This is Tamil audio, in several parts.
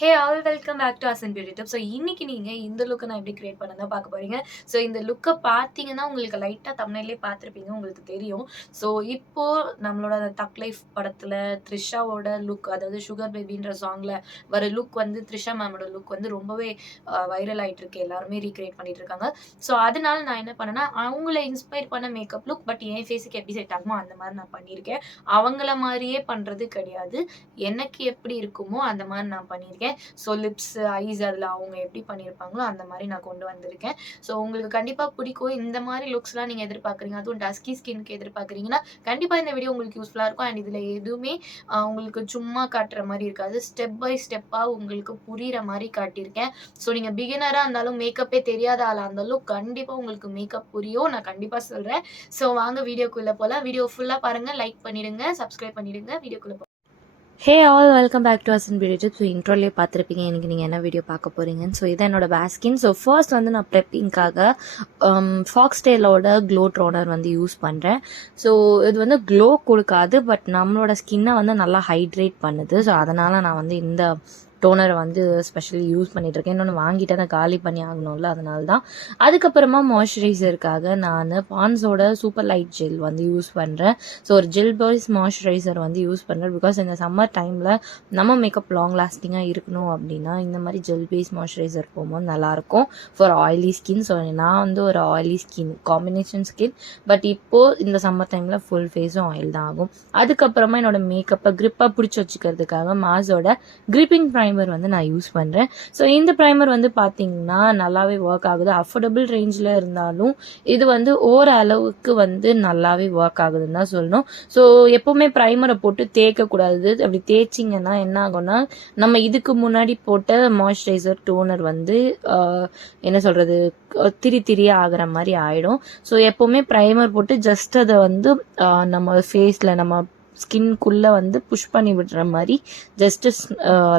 Hey all welcome back to Hasan beauty tip. So இன்னைக்கு நீங்கள் இந்த லுக்கை நான் எப்படி கிரியேட் பண்ண தான் பார்க்க போகிறீங்க. ஸோ இந்த லுக்கை பார்த்தீங்கன்னா உங்களுக்கு லைட்டாக தமிழ்லேயே பார்த்துருப்பீங்க, உங்களுக்கு தெரியும். ஸோ இப்போது நம்மளோட அந்த தக் லைஃப் படத்தில் த்ரிஷாவோட லுக், அதாவது சுகர் பேபின்ற சாங்கில் வர லுக் வந்து த்ரிஷா மேமோட லுக் வந்து ரொம்பவே வைரல் ஆகிட்டு இருக்கு. எல்லாருமே ரீக்ரியேட் பண்ணிட்டு இருக்காங்க. ஸோ அதனால நான் என்ன பண்ணேன்னா, அவங்கள இன்ஸ்பயர் பண்ண மேக்கப் லுக், பட் என் ஃபேஸுக்கு எப்படி செட் ஆகுமோ அந்த மாதிரி நான் பண்ணியிருக்கேன். அவங்கள மாதிரியே பண்ணுறது கிடையாது, எனக்கு எப்படி இருக்குமோ அந்த மாதிரி நான் பண்ணியிருக்கேன். ஸோ லிப்ஸ், ஐஸ் அதில் அவங்க எப்படி பண்ணியிருப்பாங்களோ அந்த மாதிரி நான் கொண்டு வந்திருக்கேன். ஸோ உங்களுக்கு கண்டிப்பாக பிடிக்கும். இந்த மாதிரி லுக்ஸ்லாம் நீங்கள் எதிர்பார்க்குறீங்க, அதுவும் டஸ்கி ஸ்கின்க்கு எதிர்பார்க்குறீங்கன்னா கண்டிப்பாக இந்த வீடியோ உங்களுக்கு யூஸ்ஃபுல்லாக இருக்கும். அண்ட் இதில் எதுவுமே உங்களுக்கு சும்மா காட்டுற மாதிரி இருக்காது, ஸ்டெப் பை ஸ்டெப்பாக உங்களுக்கு புரிகிற மாதிரி காட்டியிருக்கேன். ஸோ நீங்கள் பிகினராக இருந்தாலும், மேக்கப்பே தெரியாத ஆளாக இருந்தாலும் கண்டிப்பாக உங்களுக்கு மேக்கப் புரியும், நான் கண்டிப்பாக சொல்கிறேன். ஸோ வாங்க வீடியோக்குள்ளே போகலாம். வீடியோ ஃபுல்லாக பாருங்கள், லைக் பண்ணிவிடுங்க, சப்ஸ்கிரைப் பண்ணிவிடுங்க. வீடியோக்குள்ளே போகலாம். Hey all welcome back to Hasan beauty tip. So இன்ட்ரோலேயே பார்த்துருப்பீங்க எனக்கு நீங்கள் என்ன வீடியோ பார்க்க போகிறீங்கன்னு. ஸோ இதான் என்னோட பேஸ்கின். ஸோ ஃபர்ஸ்ட் வந்து நான் ப்ரெப்பிங்காக ஃபாக்ஸ்டேலோட க்ளோ டோனர் வந்து யூஸ் பண்ணுறேன். ஸோ இது வந்து க்ளோ கொடுக்காது, பட் நம்மளோட ஸ்கின்னை வந்து நல்லா ஹைட்ரேட் பண்ணுது. ஸோ அதனால் நான் வந்து இந்த டோனரை வந்து ஸ்பெஷலி யூஸ் பண்ணிகிட்ருக்கேன். இன்னொன்று வாங்கிட்டு அதை காலி பண்ணி ஆகணும்ல, அதனால தான். அதுக்கப்புறமா மாய்ஸ்சரைசருக்காக நான் பான்ஸோட சூப்பர் லைட் ஜெல் வந்து யூஸ் பண்ணுறேன். ஸோ ஒரு ஜெல் பேஸ் மாய்ஸ்சரைசர் வந்து யூஸ் பண்ணுறேன். பிகாஸ் இந்த சம்மர் டைமில் நம்ம மேக்கப் லாங் லாஸ்டிங்காக இருக்கணும் அப்படின்னா இந்த மாதிரி ஜெல் பேஸ் மாய்ஸ்சரைசர் போகும்போது நல்லாயிருக்கும் ஃபார் ஆயிலி ஸ்கின். ஸோ நான் வந்து ஒரு oily skin, combination skin, but இப்போது இந்த சம்மர் டைமில் ஃபுல் ஃபேஸும் ஆயில் தான் ஆகும். அதுக்கப்புறமா என்னோட மேக்கப்பை க்ரிப்பாக பிடிச்சி வச்சுக்கிறதுக்காக மாஸோட கிரிப்பிங் ப்ரைமர் வந்து நான் யூஸ் பண்ணுறேன். ஸோ இந்த ப்ரைமர் வந்து பார்த்தீங்கன்னா நல்லாவே ஒர்க் ஆகுது. அஃபோர்டபுள் ரேஞ்சில் இருந்தாலும் இது வந்து ஓரளவுக்கு வந்து நல்லாவே ஒர்க் ஆகுதுன்னு தான் சொல்லணும். ஸோ எப்போவுமே ப்ரைமரை போட்டு தேய்க்கக்கூடாது. அப்படி தேய்ச்சிங்கன்னா என்ன ஆகும்னா, நம்ம இதுக்கு முன்னாடி போட்ட மாய்ஸ்சரைசர் டோனர் வந்து என்ன சொல்கிறது, திரி ஆகிற மாதிரி ஆகிடும். ஸோ எப்போவுமே ப்ரைமர் போட்டு ஜஸ்ட் அதை வந்து நம்ம ஃபேஸில், நம்ம ஸ்கின்குள்ளே வந்து புஷ் பண்ணி விடுற மாதிரி ஜஸ்ட்டு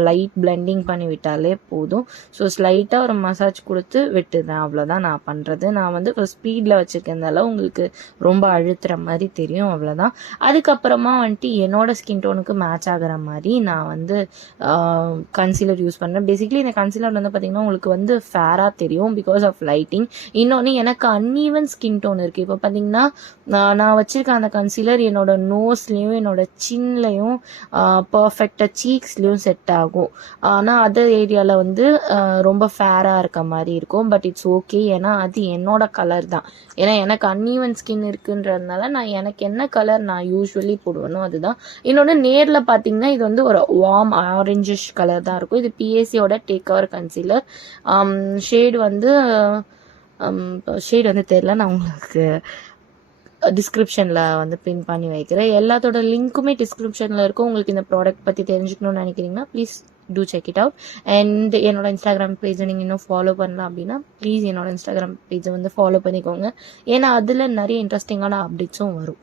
லைட் பிளெண்டிங் பண்ணி விட்டாலே போதும். ஸோ ஸ்லைட்டாக ஒரு மசாஜ் கொடுத்து விட்டுறேன், அவ்வளோதான் நான் பண்ணுறது. நான் வந்து இப்போ ஸ்பீடில் வச்சுருக்கிறதால உங்களுக்கு ரொம்ப அழுத்துற மாதிரி தெரியும், அவ்வளோதான். அதுக்கப்புறமா வந்துட்டு என்னோடய ஸ்கின் டோனுக்கு மேட்ச் ஆகிற மாதிரி நான் வந்து கன்சீலர் யூஸ் பண்ணுறேன். பேசிக்லி இந்த கன்சீலர் வந்து பார்த்திங்கன்னா உங்களுக்கு வந்து ஃபேராக தெரியும் பிகாஸ் ஆஃப் லைட்டிங். இன்னொன்று எனக்கு அன்ஈவன் ஸ்கின் டோன் இருக்குது. இப்போ பார்த்திங்கன்னா நான் வச்சுருக்க அந்த கன்சீலர் என்னோட நோஸ்லேயும் என்னோட சின்லையும் பர்ஃபெக்டாக சீக்ஸ்லேயும் செட் ஆகும். ஆனால் அதர் ஏரியாவில் வந்து ரொம்ப ஃபேராக இருக்க மாதிரி இருக்கும். பட் இட்ஸ் ஓகே, ஏன்னா அது என்னோட கலர் தான். ஏன்னா எனக்கு அன்ஈவன் ஸ்கின் இருக்குன்றதுனால நான் எனக்கு என்ன கலர் நான் யூஸ்வலி போடுவேனோ அதுதான். இன்னொன்று நேரில் பார்த்தீங்கன்னா இது வந்து ஒரு வார்ம் ஆரஞ்சிஷ் கலர் தான் இருக்கும். இது பிஎஸ்சியோட டேக் கவர் கன்சீலர். ஷேடு வந்து தெரில, நான் உங்களுக்கு டிஸ்கிரிப்ஷனில் வந்து பின் பண்ணி வைக்கிறேன். எல்லாத்தோட லிங்க்குமே டிஸ்கிரிப்ஷனில் இருக்கும். உங்களுக்கு இந்த ப்ராடக்ட் பற்றி தெரிஞ்சுக்கணும்னு நினைக்கிறீங்கன்னா please do check it out. And என்னோட இன்ஸ்டாகிராம் பேஜை நீங்கள் இன்னும் ஃபாலோ பண்ணலாம் அப்படின்னா ப்ளீஸ் என்னோட இன்ஸ்டாகிராம் பேஜை வந்து ஃபாலோ பண்ணிக்கோங்க. ஏன்னா அதில் நிறைய இன்ட்ரெஸ்டிங்கான அப்டேட்ஸும் வரும்.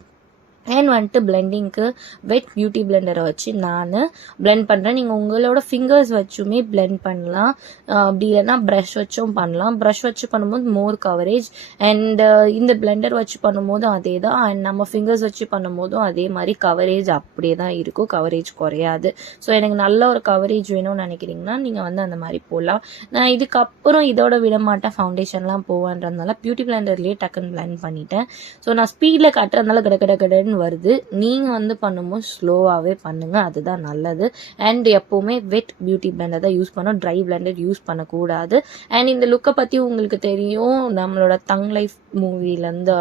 அண்ட் வந்துட்டு பிளெண்டிங்க்கு வெட் பியூட்டி பிளெண்டரை வச்சு நான் பிளெண்ட் பண்ணுறேன். நீங்கள் உங்களோட ஃபிங்கர்ஸ் வச்சுமே பிளெண்ட் பண்ணலாம், அப்படி இல்லைன்னா ப்ரஷ் வச்சும் பண்ணலாம். ப்ரஷ் வச்சு பண்ணும்போது மோர் கவரேஜ், அண்ட் இந்த பிளெண்டர் வச்சு பண்ணும்போது அதே தான். அண்ட் நம்ம ஃபிங்கர்ஸ் வச்சு பண்ணும்போதும் அதே மாதிரி கவரேஜ் அப்படியே தான் இருக்கும், கவரேஜ் குறையாது. ஸோ எனக்கு நல்ல ஒரு கவரேஜ் வேணும்னு நினைக்கிறீங்கன்னா நீங்கள் வந்து அந்த மாதிரி போடலாம். நான் இதுக்கப்புறம் இதோட விட மாட்டேன், ஃபவுண்டேஷன்லாம் போவேன்றதுனால பியூட்டி பிளெண்டர்லேயே டக்குன்னு பிளெண்ட் பண்ணிட்டேன். ஸோ நான் ஸ்பீடில் கட்டுறதுனால கடை வருது. நீங்கள் வந்து பண்ணும்போது ஸ்லோவாகவே பண்ணுங்கள், அதுதான் நல்லது. அண்ட் எப்போவுமே வெட் பியூட்டி பிளெண்டர் தான் யூஸ் பண்ணோம், ட்ரை பிளெண்டர் யூஸ் பண்ணக்கூடாது. அண்ட் இந்த லுக்கை பற்றி உங்களுக்கு தெரியும், நம்மளோட தங் லைஃப் மூவிலேருந்து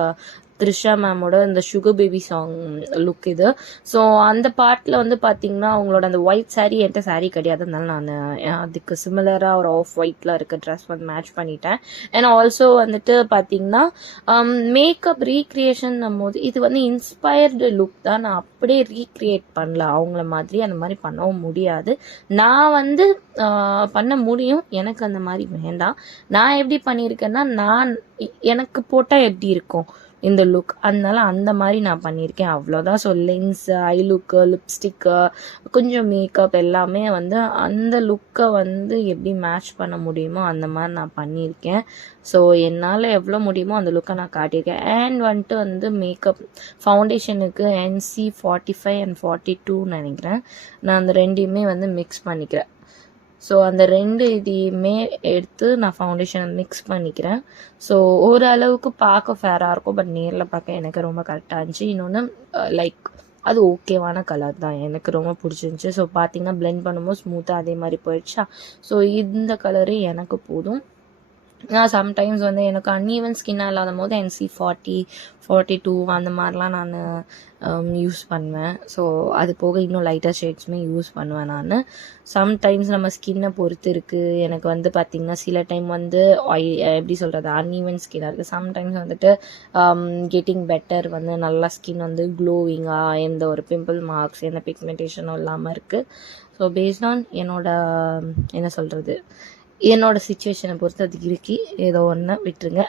த்ரிஷா மேமோட இந்த சுகர் பேபி சாங் லுக் இது. ஸோ அந்த பாட்டில் வந்து பார்த்திங்கன்னா அவங்களோட அந்த ஒயிட் சாரீ என்கிட்ட சாரீ கிடையாது, அதனால நான் அதுக்கு சிமிலராக ஒரு ஆஃப் ஒயிட்டில் இருக்க ட்ரெஸ் வந்து மேட்ச் பண்ணிட்டேன். அண்ட் ஆல்சோ வந்துட்டு பார்த்திங்கன்னா மேக்கப் ரீக்ரியேஷன் போது இது வந்து இன்ஸ்பயர்டு லுக் தான், நான் அப்படியே ரீக்ரியேட் பண்ணல அவங்கள மாதிரி, அந்த மாதிரி பண்ணவும் முடியாது. நான் வந்து பண்ண முடியும், எனக்கு அந்த மாதிரி வேண்டாம். நான் எப்படி பண்ணியிருக்கேன்னா, நான் எனக்கு போட்டால் எப்படி இருக்கும் இந்த லுக், அதனால அந்த மாதிரி நான் பண்ணியிருக்கேன், அவ்வளோதான். ஸோ லென்ஸ், ஐ லுக்கு, லிப்ஸ்டிக்கு, கொஞ்சம் மேக்கப் எல்லாமே வந்து அந்த லுக்கை வந்து எப்படி மேட்ச் பண்ண முடியுமோ அந்த மாதிரி நான் பண்ணியிருக்கேன். ஸோ என்னால் எவ்வளோ முடியுமோ அந்த லுக்கை நான் காட்டியிருக்கேன். அண்ட் வந்துட்டு வந்து மேக்கப் ஃபவுண்டேஷனுக்கு NC45 and 42 நினைக்கிறேன், நான் அந்த ரெண்டையுமே வந்து மிக்ஸ் பண்ணிக்கிறேன். ஸோ அந்த 2 இதையுமே எடுத்து நான் ஃபவுண்டேஷன் மிக்ஸ் பண்ணிக்கிறேன். ஸோ ஓரளவுக்கு பார்க்க ஃபேராக இருக்கும், பட் நேரில் பார்க்க எனக்கு ரொம்ப கரெக்டாக இருந்துச்சு. இன்னொன்று லைக் அது ஓகேவான கலர் தான், எனக்கு ரொம்ப பிடிச்சிருந்துச்சி. ஸோ பார்த்தீங்கன்னா பிளெண்ட் பண்ணும்போது ஸ்மூத்தாக அதே மாதிரி போயிடுச்சா. ஸோ இந்த கலரு எனக்கு போதும். நான் சம்டைம்ஸ் வந்து எனக்கு அன்ஈவன் ஸ்கின்னாக இல்லாத போது NC40 42 அந்த மாதிரிலாம் நான் யூஸ் பண்ணுவேன். ஸோ அது போக இன்னும் லைட்டாக ஷேட்ஸுமே யூஸ் பண்ணுவேன் நான். சம்டைம்ஸ் நம்ம ஸ்கின்னை பொறுத்து இருக்குது. எனக்கு வந்து பார்த்திங்கன்னா சில டைம் வந்து எப்படி சொல்கிறது, அன்ஈவன் ஸ்கின்னாக இருக்குது. சம்டைம்ஸ் வந்துட்டு கெட்டிங் பெட்டர், வந்து நல்லா ஸ்கின் வந்து க்ளோவிங்காக, எந்த ஒரு பிம்பிள் மார்க்ஸ், எந்த பிக்மெண்டேஷனும் இல்லாமல் இருக்குது. ஸோ பேஸ்ட் ஆன் என்ன சொல்கிறது, என்னோட சுச்சுவேஷனை பொறுத்து அது இருக்கு, ஏதோ ஒன்று விட்டுருங்க.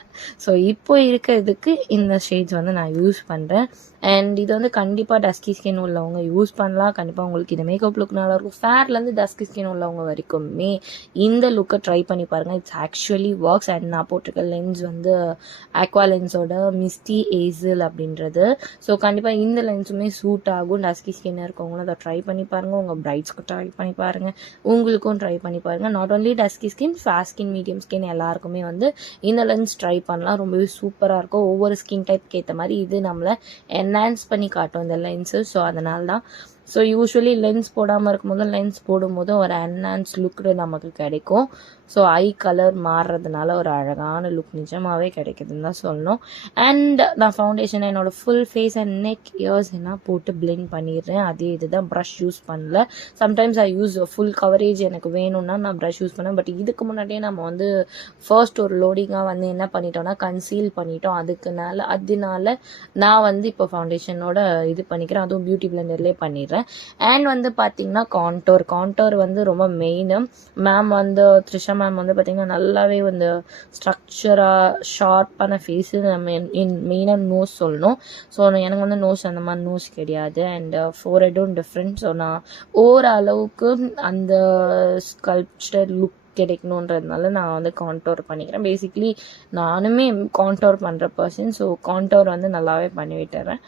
ஸோ இப்போ இருக்கிறதுக்கு இந்த ஷேட்ஸ் வந்து நான் யூஸ் பண்ணுறேன். அண்ட் இது வந்து கண்டிப்பாக டஸ்கி ஸ்கின் உள்ளவங்க யூஸ் பண்ணலாம். கண்டிப்பாக உங்களுக்கு இந்த மேக்கப் லுக் நல்லாயிருக்கும். ஃபேர்லேருந்து டஸ்கி ஸ்கின் உள்ளவங்க வரைக்குமே இந்த லுக்கை ட்ரை பண்ணி பாருங்கள். It's actually works. அண்ட் நான் போட்டிருக்க லென்ஸ் வந்து ஆக்வா லென்ஸோட மிஸ்டி ஏசில் அப்படின்றது. ஸோ கண்டிப்பாக இந்த லென்ஸுமே சூட் ஆகும். டஸ்கி ஸ்கின்னாக இருக்கவங்களும் அதை ட்ரை பண்ணி பாருங்கள். உங்கள் பிரைட்ஸ்க்கு ட்ரை பண்ணி பாருங்கள், உங்களுக்கும் ட்ரை பண்ணி பாருங்கள். Not only dusky skin, fair skin, medium skin எல்லாருக்குமே வந்து இந்த லென்ஸ் ட்ரை பண்ணலாம். ரொம்பவே சூப்பராக இருக்கும். ஒவ்வொரு ஸ்கின் டைப்க்கு ஏற்ற மாதிரி இது நம்மளை என்ஹான்ஸ் பண்ணி காட்டும் இந்த லென்ஸு. ஸோ அதனால தான். ஸோ யூஸ்வலி லென்ஸ் போடாமல் இருக்கும்போது லென்ஸ் போடும்போது ஒரு என்ஹான்ஸ் லுக் நமக்கு கிடைக்கும். ஸோ ஐ கலர் மாறுறதுனால ஒரு அழகான லுக் நிஜமாகவே கிடைக்குதுன்னு தான் சொல்லணும். அண்ட் நான் ஃபவுண்டேஷனை என்னோடய full face and neck, ears என்ன போட்டு பிளெண்ட் பண்ணிடுறேன். அதே இதுதான், ப்ரஷ் யூஸ் பண்ணல. Sometimes I use full coverage எனக்கு வேணும்னா நான் ப்ரஷ் யூஸ் பண்ணேன். பட் இதுக்கு முன்னாடியே நம்ம வந்து ஃபர்ஸ்ட் ஒரு லோடிங்காக வந்து என்ன பண்ணிட்டோம்னா கன்சீல் பண்ணிட்டோம். அதனால நான் வந்து இப்போ ஃபவுண்டேஷனோட இது பண்ணிக்கிறேன். அதுவும் பியூட்டி பிளெண்டர்லேயே பண்ணிடுறேன். அண்ட் வந்து பார்த்தீங்கன்னா கான்டோர் வந்து ரொம்ப மெயின். மேம் வந்து த்ரிஷா மேம் வந்து பார்த்தீங்கன்னா நல்லாவே வந்து ஸ்ட்ரக்சராக ஷார்ப்பான ஃபேஸு நம்ம மெயினாக நோஸ் சொல்லணும். ஸோ எனக்கு வந்து நோஸ் அந்த மாதிரி நோஸ் கிடையாது. And ஃபோர்ஹெட்டும் different. ஸோ நான் ஓரளவுக்கு அந்த ஸ்கல்ப்சர் லுக் கிடைக்கணுன்றதுனால நான் வந்து கான்டோர் பண்ணிக்கிறேன். பேசிக்லி நானுமே கான்டோர் பண்ணுற பர்சன். ஸோ கான்டோர் வந்து நல்லாவே பண்ணி விட்டுறேன்.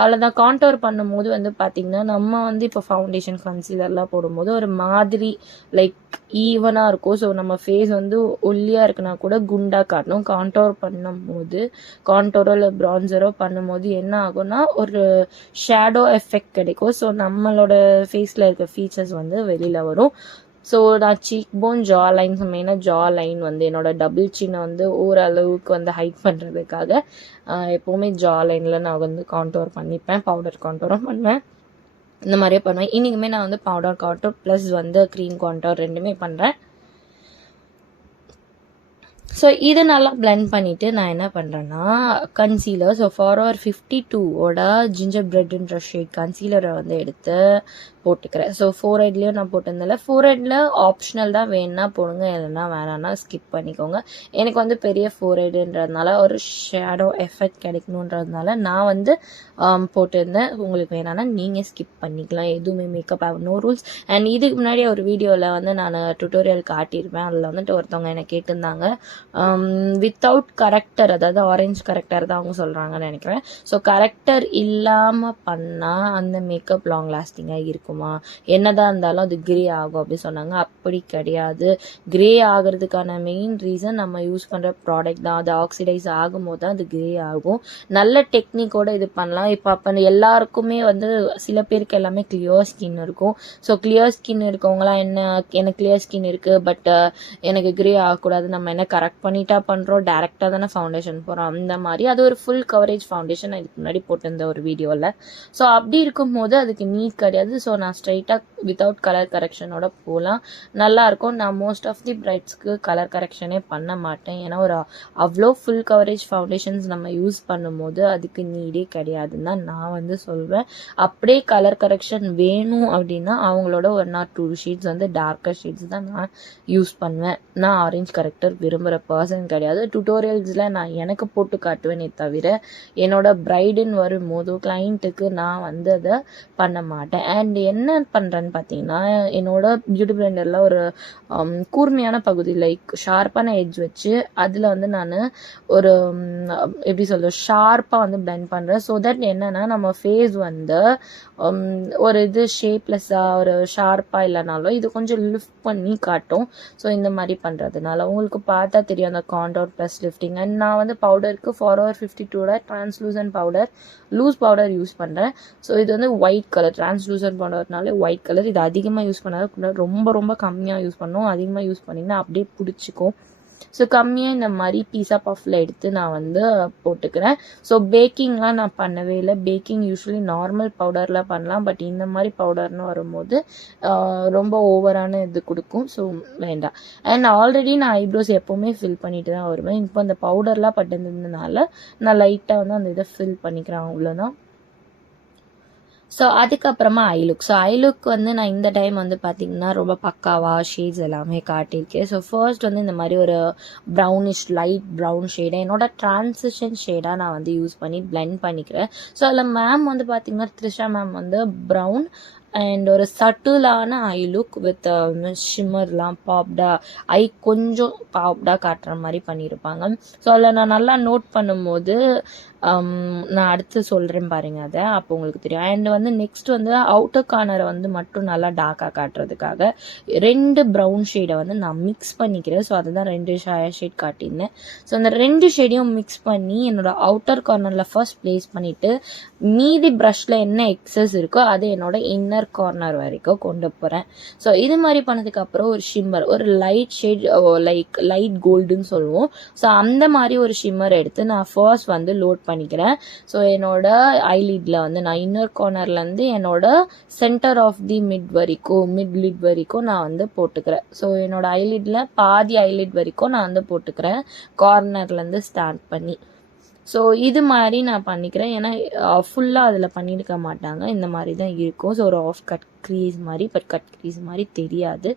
அதில் தான் கான்டோர் பண்ணும்போது வந்து பார்த்திங்கன்னா நம்ம வந்து இப்போ ஃபவுண்டேஷன் கன்சீலர்லாம் போடும்போது ஒரு மாதிரி லைக் ஈவனாக இருக்கும். ஸோ நம்ம ஃபேஸ் வந்து ஒல்லியாக இருக்குன்னா கூட குண்டாக காட்டணும். கான்டோர் பண்ணும்போது கான்டோரோ இல்லை ப்ரான்சரோ பண்ணும்போது என்ன ஆகும்னா ஒரு ஷேடோ எஃபெக்ட் கிடைக்கும். ஸோ நம்மளோட ஃபேஸில் இருக்க ஃபீச்சர்ஸ் வந்து வெளியில் வரும். ஸோ நான் சீக் போன், ஜா லைன்ஸ், மெயினாக ஜா லைன் வந்து என்னோட டபுள் சின்னை வந்து ஓரளவுக்கு வந்து ஹைட் பண்ணுறதுக்காக எப்போவுமே ஜா லைனில் நான் வந்து கான்டோர் பண்ணிப்பேன். பவுடர் கான்டோரும் பண்ணுவேன், இந்த மாதிரியே பண்ணுவேன். இன்றைக்குமே நான் வந்து பவுடர் கான்டோர் ப்ளஸ் வந்து க்ரீம் கான்டோர் ரெண்டுமே பண்ணுறேன். ஸோ இதை நல்லா பிளெண்ட் பண்ணிவிட்டு நான் என்ன பண்ணுறேன்னா கன்சீலர், ஸோ ஃபார்வர் 52ஓட ஜிஞ்சர் பிரெட்ன்ற ஷேட் கன்சீலரை வந்து எடுத்து போட்டுக்கிறேன். ஸோ ஃபோர்ஹெட்லேயும் நான் போட்டிருந்தால ஃபோர்ஹெட்டில் ஆப்ஷனல் தான், வேணுன்னா போடுங்க, இல்லைன்னா வேணான்னா ஸ்கிப் பண்ணிக்கோங்க. எனக்கு வந்து பெரிய ஃபோர்ஹெடுன்றதுனால ஒரு ஷேடோ எஃபெக்ட் கிடைக்கணுன்றதுனால நான் வந்து போட்டிருந்தேன். உங்களுக்கு வேணான்னா நீங்கள் ஸ்கிப் பண்ணிக்கலாம். எதுவுமே மேக்கப் நோ ரூல்ஸ். அண்ட் இதுக்கு முன்னாடி ஒரு வீடியோவில் வந்து நான் டுட்டோரியல் காட்டியிருப்பேன். அதில் வந்துட்டு ஒருத்தவங்க என்னை கேட்டிருந்தாங்க வித்தவுட் கரெக்டர், அதாவது ஆரஞ்சு கரெக்டர் தான் அவங்க சொல்கிறாங்கன்னு நினைக்கிறேன். ஸோ கரெக்டர் இல்லாமல் பண்ணால் அந்த மேக்கப் லாங் லாஸ்டிங்காக இருக்குமா, என்னதான் இருந்தாலும் அது கிரே ஆகும் அப்படி சொன்னாங்க. அப்படி கிடையாது. கிரே ஆகிறதுக்கான மெயின் ரீசன் நம்ம யூஸ் பண்ணுற ப்ராடக்ட் தான். அது ஆக்சிடைஸ் ஆகும் போது தான் அது கிரே ஆகும். நல்ல டெக்னிக்கோட இது பண்ணலாம். இப்போ அப்போ எல்லாருக்குமே வந்து சில பேருக்கு எல்லாமே கிளியர் ஸ்கின் இருக்கும். ஸோ கிளியர் ஸ்கின் இருக்கவங்களாம் எனக்கு கிளியர் ஸ்கின் இருக்குது பட் எனக்கு கிரே ஆகக்கூடாது, நம்ம என்ன கரெக்ட் பண்ணிட்டா பண்ணுறோம், டேரெக்டாக தானே ஃபவுண்டேஷன் போகிறோம், அந்த மாதிரி. அது ஒரு ஃபுல் கவரேஜ் ஃபவுண்டேஷன் இதுக்கு முன்னாடி போட்டிருந்த ஒரு வீடியோவில். ஸோ அப்படி இருக்கும்போது அதுக்கு நீட் கிடையாது. ஸோ நான் ஸ்ட்ரைட்டாக வித்தவுட் கலர் கரெக்ஷனோட போகலாம், நல்லாயிருக்கும். நான் மோஸ்ட் ஆஃப் தி பிரைட்ஸ்க்கு கலர் கரெக்ஷனே பண்ண மாட்டேன். ஏன்னா ஒரு அவ்வளோ ஃபுல் கவரேஜ் ஃபவுண்டேஷன்ஸ் நம்ம யூஸ் பண்ணும்போது அதுக்கு நீடே கிடையாதுன்னு தான் நான் வந்து சொல்வேன். அப்படியே கலர் கரெக்ஷன் வேணும் அப்படின்னா அவங்களோட 1 or 2 ஷேட்ஸ் வந்து டார்க்கர் ஷேட்ஸ் தான் நான் யூஸ் பண்ணுவேன். நான் ஆரஞ்சு கரெக்டர் விரும்புகிற பர்சன் கிடையாது. டுட்டோரியல்ஸில் நான் எனக்கு போட்டு காட்டுவேனே தவிர என்னோட பிரைடுன்னு வரும்போது கிளைண்ட்டுக்கு நான் வந்து அதை பண்ண மாட்டேன். அண்ட் என்ன பண்ணுறேன்னு பார்த்தீங்கன்னா, என்னோட பியூட்டி பிளெண்டரில் ஒரு கூர்மையான பகுதி லைக் ஷார்ப்பான எட்ஜ் வச்சு அதில் வந்து நான் ஒரு எப்படி சொல்கிறது ஷார்ப்பாக வந்து பிளெண்ட் பண்ணுறேன். ஸோ தட் என்னென்னா நம்ம ஃபேஸ் வந்து ஒரு இது ஷேப்லெஸ்ஸாக ஒரு ஷார்ப்பாக இல்லைனாலும் இது கொஞ்சம் லிஃப்ட் பண்ணி காட்டும். ஸோ இந்த மாதிரி பண்ணுறதுனால உங்களுக்கு பார்த்தா தெரியும் அந்த காண்டோர் ப்ளஸ் லிஃப்டிங். அண்ட் நான் வந்து பவுடருக்கு forever 52 translucent powder loose powder use பண்ணுறேன். ஸோ இது வந்து ஒயிட் கலர் டிரான்ஸ்லூசன்ட் பவுடர்னாலே ஒயிட் கலர். இது அதிகமாக யூஸ் பண்ணாத ரொம்ப ரொம்ப கம்மியாக யூஸ் பண்ணணும். அதிகமாக யூஸ் பண்ணிங்கன்னா அப்படியே பிடிச்சிக்கும். ஸோ கம்மியாக இந்த மாதிரி பீஸா பஃபில் எடுத்து நான் வந்து போட்டுக்கிறேன். ஸோ பேக்கிங்லாம் நான் பண்ணவே இல்லை. பேக்கிங் யூஸ்வலி நார்மல் பவுடரில் பண்ணலாம். பட் இந்த மாதிரி பவுடர்னு வரும்போது ரொம்ப ஓவரான இது கொடுக்கும். ஸோ வேண்டாம். அண்ட் ஆல்ரெடி நான் ஐப்ரோஸ் எப்போவுமே ஃபில் பண்ணிட்டு தான் வருவேன். இப்போ அந்த பவுடர்லாம் பட்டுனதுனால நான் லைட்டாக வந்து அந்த இதை ஃபில் பண்ணிக்கிறேன், அவ்வளோதான். ஸோ அதுக்கப்புறமா ஐலுக். ஸோ ஐலுக் வந்து நான் இந்த டைம் வந்து பார்த்திங்கன்னா ரொம்ப பக்காவாக ஷேட்ஸ் எல்லாமே காட்டியிருக்கேன். ஸோ ஃபர்ஸ்ட் வந்து இந்த மாதிரி ஒரு ப்ரௌனிஷ் லைட் ப்ரௌன் ஷேடை என்னோட ட்ரான்சிஷன் ஷேடாக நான் வந்து யூஸ் பண்ணி பிளெண்ட் பண்ணிக்கிறேன். ஸோ அதில் மேம் வந்து பார்த்திங்கன்னா த்ரிஷா மேம் வந்து ப்ரௌன் அண்ட் ஒரு சட்டிலான ஐ லுக் வித் ஷிம்மர்லாம் பாப்டா ஐ கொஞ்சம் பாப்டா காட்டுற மாதிரி பண்ணியிருப்பாங்க. ஸோ அதில் நான் நல்லா நோட் பண்ணும்போது நான் அடுத்து சொல்கிறேன் பாருங்க, அதை அப்போ உங்களுக்கு தெரியும். அண்ட் வந்து நெக்ஸ்ட் வந்து அவுட்டர் கார்னரை வந்து மட்டும் நல்லா டார்க்காக காட்டுறதுக்காக 2 ப்ரௌன் ஷேடை வந்து நான் மிக்ஸ் பண்ணிக்கிறேன். ஸோ அதுதான் 2 ஷேட் காட்டியிருந்தேன். ஸோ அந்த 2 ஷேடையும் மிக்ஸ் பண்ணி என்னோட அவுட்டர் கார்னரில் ஃபர்ஸ்ட் ப்ளேஸ் பண்ணிவிட்டு மீதி ப்ரஷில் என்ன எக்ஸஸ் இருக்கோ அதை என்னோட இன்னர் கார்னர் வரைக்கும் கொண்டு போகிறேன். ஸோ இது மாதிரி பண்ணதுக்கப்புறம் ஒரு ஷிம்மர், ஒரு லைட் ஷேட் லைக் லைட் கோல்டுன்னு சொல்லுவோம். ஸோ அந்த மாதிரி ஒரு ஷிம்மர் எடுத்து நான் ஃபர்ஸ்ட் வந்து லோட் பண்ணிக்கிறேன். ஸோ என்னோட ஐலிட்ல வந்து நான் இன்னர் கார்னர்லேருந்து என்னோட centre of the mid lid வரைக்கும் நான் வந்து போட்டுக்கிறேன். ஸோ என்னோட ஐலிட்ல பாதி ஐலிட் வரைக்கும் நான் வந்து போட்டுக்கிறேன், கார்னர்லேருந்து ஸ்டார்ட் பண்ணி. ஸோ இது மாதிரி நான் பண்ணிக்கிறேன். ஏன்னா ஃபுல்லாக அதில் பண்ணியிருக்க மாட்டாங்க, இந்த மாதிரி தான் இருக்கும். ஸோ ஒரு ஆஃப் கட் க்ரீஸ் மாதிரி, பட் கட் க்ரீஸ் மாதிரி தெரியாது.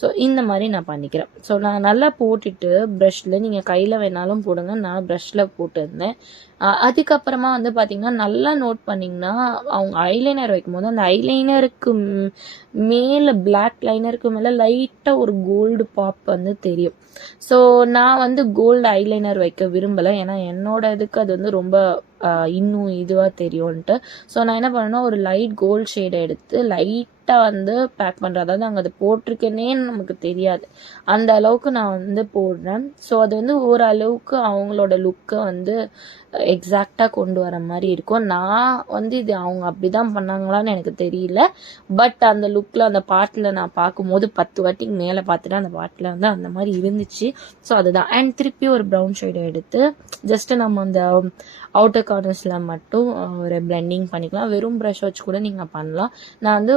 ஸோ இந்த மாதிரி நான் பண்ணிக்கிறேன். ஸோ நான் நல்லா போட்டுட்டு ப்ரஷில், நீங்கள் கையில் வேணாலும் போடுங்க, நான் ப்ரஷில் போட்டுருந்தேன். அதுக்கப்புறமா வந்து பார்த்திங்கன்னா நல்லா நோட் பண்ணிங்கன்னா அவங்க ஐலைனர் வைக்கும் போது அந்த ஐலைனருக்கு மேலே பிளாக் லைனருக்கு மேலே லைட்டாக ஒரு கோல்டு பாப் வந்து தெரியும். ஸோ நான் வந்து கோல்டு ஐலைனர் வைக்க விரும்பலை, ஏன்னா என்னோட இதுக்கு அது வந்து ரொம்ப இன்னும் இதுவாக தெரியும்ன்ட்டு. ஸோ நான் என்ன பண்ணேன்னா ஒரு லைட் கோல்டு ஷேடை எடுத்து லைட்டாக வந்து பேக் பண்ணுறேன். அதாவது அங்கே அது போட்டிருக்கேனேன்னு நமக்கு தெரியாது, அந்த அளவுக்கு நான் வந்து போடுறேன். ஸோ அது வந்து ஓரளவுக்கு அவங்களோட லுக்கை வந்து எக்ஸாக்டாக கொண்டு வர மாதிரி இருக்கும். நான் வந்து இது அவங்க அப்படி தான் பண்ணாங்களான்னு எனக்கு தெரியல, பட் அந்த லுக்கில் அந்த பாட்டில் நான் பார்க்கும்போது 10 வாட்டிக்கு மேலே பார்த்துட்டு அந்த பாட்டில் வந்து அந்த மாதிரி இருந்துச்சு. ஸோ அதுதான். அண்ட் திருப்பி ஒரு ப்ரௌன் ஷேடை எடுத்து ஜஸ்ட்டு நம்ம அந்த அவுட்டர் கார்னர்ஸில் மட்டும் ஒரு பிளெண்டிங் பண்ணிக்கலாம். வெறும் ப்ரஷ் வச்சு கூட நீங்கள் பண்ணலாம். நான் வந்து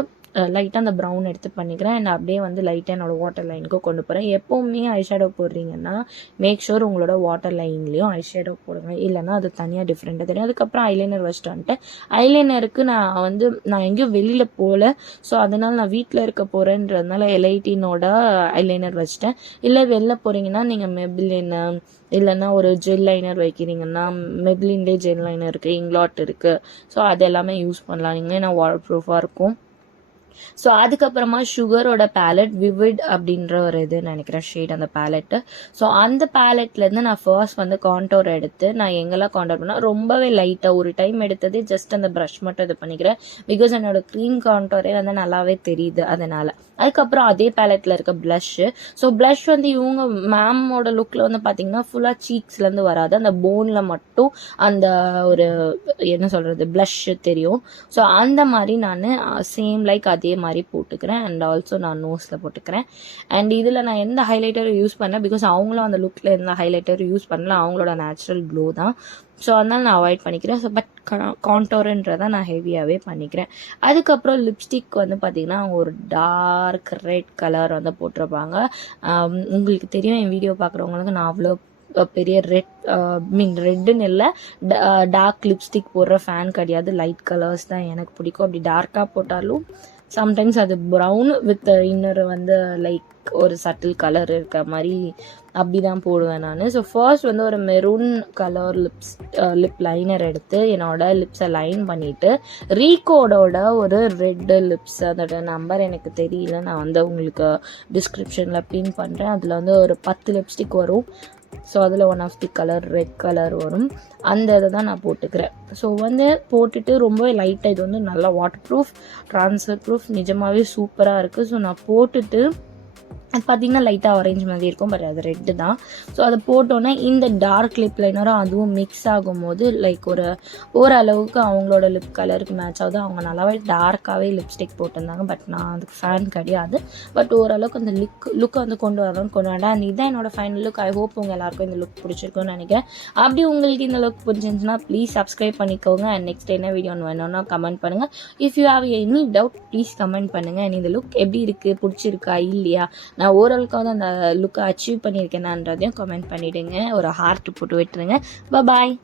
லைட்டாக அந்த ப்ரௌன் எடுத்து பண்ணிக்கிறேன். அண்ட் அப்படியே வந்து லைட்டாக என்னோடய வாட்டர் லைனுக்கு கொண்டு போகிறேன். எப்போவுமே ஐஷேடோ போடுறீங்கன்னா மேக் ஷூர் உங்களோட வாட்டர் லைன்லேயும் ஐஷேடோ போடுங்க, இல்லைன்னா அது தனியாக டிஃப்ரெண்ட்டாக தெரியும். அதுக்கப்புறம் ஐலைனர் வச்சுட்டு வந்துட்டேன். ஐலைனருக்கு நான் எங்கேயும் வெளியில் போகல, ஸோ அதனால் நான் வீட்டில் இருக்க போகிறேன்றதுனால எல்ஐடினோட ஐலைனர் வச்சுட்டேன். இல்லை வெளில போகிறீங்கன்னா நீங்கள் மெபிலின் இல்லைன்னா ஒரு ஜெல் லைனர் வைக்கிறீங்கன்னா மெபிலின்லேயே ஜெல் லைனர் இருக்குது, இங்லாட் இருக்குது. ஸோ அது எல்லாமே யூஸ் பண்ணலாம் நீங்கள், ஏன்னா வாட்டர் ப்ரூஃபாக இருக்கும். ஸோ அதுக்கப்புறமா சுகரோட பேலட் விவிட் அப்படின்ற ஒரு இது நினைக்கிறேன் ஷேட் அந்த பேலட்டு. ஸோ அந்த பேலட்லேருந்து நான் ஃபர்ஸ்ட் வந்து காண்டோர் எடுத்து நான் எங்கெல்லாம் காண்டோர் பண்ணால் ரொம்பவே லைட்டாக ஒரு டைம் எடுத்ததே ஜஸ்ட் அந்த ப்ரஷ் மட்டும் இது பண்ணிக்கிறேன். பிகாஸ் என்னோட க்ரீம் காண்டோரே வந்து நல்லாவே தெரியுது அதனால். அதுக்கப்புறம் அதே பேலட்டில் இருக்க ப்ளஷ்ஷு. ஸோ ப்ளஷ் வந்து இவங்க மேமோட லுக்கில் வந்து பார்த்திங்கன்னா ஃபுல்லாக சீக்ஸ்லேருந்து வராது, அந்த போனில் மட்டும் அந்த ஒரு என்ன சொல்கிறது ப்ளஷ்ஷு தெரியும். ஸோ அந்த மாதிரி நான் சேம் லைக் அதே மாதிரி போட்டுக்கிறேன். அண்ட் ஆல்சோ நான் நோஸில் போட்டுக்கிறேன். அண்ட் இதில் நான் எந்த ஹைலைட்டரும் யூஸ் பண்ணேன், பிகாஸ் அவங்களும் அந்த லுக்கில் எந்த ஹைலைட்டரும் யூஸ் பண்ணல, அவங்களோட நேச்சுரல் க்ளோ தான். ஸோ அதனால் நான் அவாய்ட் பண்ணிக்கிறேன். ஸோ பட் காண்டோருன்றதை நான் ஹெவியாகவே பண்ணிக்கிறேன். அதுக்கப்புறம் லிப்ஸ்டிக் வந்து பார்த்திங்கன்னா அவங்க ஒரு டார்க் ரெட் கலர் வந்து போட்டிருப்பாங்க. உங்களுக்கு தெரியும், என் வீடியோ பார்க்குறவங்களுக்கு நான் அவ்வளோ பெரிய ரெட்டுன்னு இல்லை, டார்க் லிப்ஸ்டிக் போடுற ஃபேன் கிடையாது. லைட் கலர்ஸ் தான் எனக்கு பிடிக்கும். அப்படி டார்க்காக போட்டாலும் சம்டைம்ஸ் அது ப்ரௌன் வித் இன்னர் வந்து லைக் ஒரு சட்டில் கலர் இருக்க மாதிரி அப்படி தான் போடுவேன் நான். ஸோ ஃபர்ஸ்ட் வந்து ஒரு மெரூன் கலர் லிப் லைனர் எடுத்து என்னோட லிப்ஸை லைன் பண்ணிவிட்டு ரீகோடோட ஒரு ரெட் லிப்ஸ், அதோட நம்பர் எனக்கு தெரியல, நான் வந்து உங்களுக்கு டிஸ்கிரிப்ஷனில் பின் பண்ணுறேன். அதில் வந்து ஒரு 10 லிப்ஸ்டிக் வரும். ஸோ அதில் one of the colour red colour வரும். அந்த இதை தான் நான் போட்டுக்கிறேன். ஸோ வந்து போட்டுட்டு ரொம்பவே லைட்டாக, இது வந்து நல்லா வாட்டர் ப்ரூஃப், ட்ரான்ஸ்ஃபர் ப்ரூஃப், நிஜமாகவே சூப்பராக இருக்குது. ஸோ நான் போட்டுட்டு அது பார்த்திங்கன்னா லைட்டாக ஆரஞ்சு மாதிரி இருக்கும், பட் அது ரெட்டு தான். ஸோ அதை போட்டோன்னே இந்த டார்க் லிப் லைனரும் அதுவும் மிக்ஸ் ஆகும்போது லைக் ஓரளவுக்கு அவங்களோட லிப் கலருக்கு மேட்ச் ஆகுது. அவங்க நல்லாவே டார்க்காகவே லிப்ஸ்டிக் போட்டிருந்தாங்க, பட் நான் அதுக்கு ஃபேன் கிடையாது. பட் ஓரளவுக்கு அந்த லுக்கை வந்து கொண்டு வரேன். அண்ட் இதான் என்னோட ஃபைனல் லுக். ஐ ஹோப் உங்கள் எல்லாருக்கும் இந்த லுக் பிடிச்சிருக்குன்னு நினைக்கிறேன். அப்படி உங்களுக்கு இந்த லுக் பிடிச்சிருந்துச்சுன்னா ப்ளீஸ் சப்ஸ்கிரைப் பண்ணிக்கோங்க. அண்ட் நெக்ஸ்ட் என்ன வீடியோ வேணும்னா கமெண்ட் பண்ணுங்கள். If you have any doubt please comment பண்ணுங்கள். அண்ட் இந்த லுக் எப்படி இருக்குது, பிடிச்சிருக்கா இல்லையா, நான் ஓரளவுக்காவது அந்த லுக்கை அச்சீவ் பண்ணியிருக்கேனான்றதையும் கமெண்ட் பண்ணிவிடுங்க. ஒரு ஹார்ட் போட்டு விட்டுருங்க. பாய்.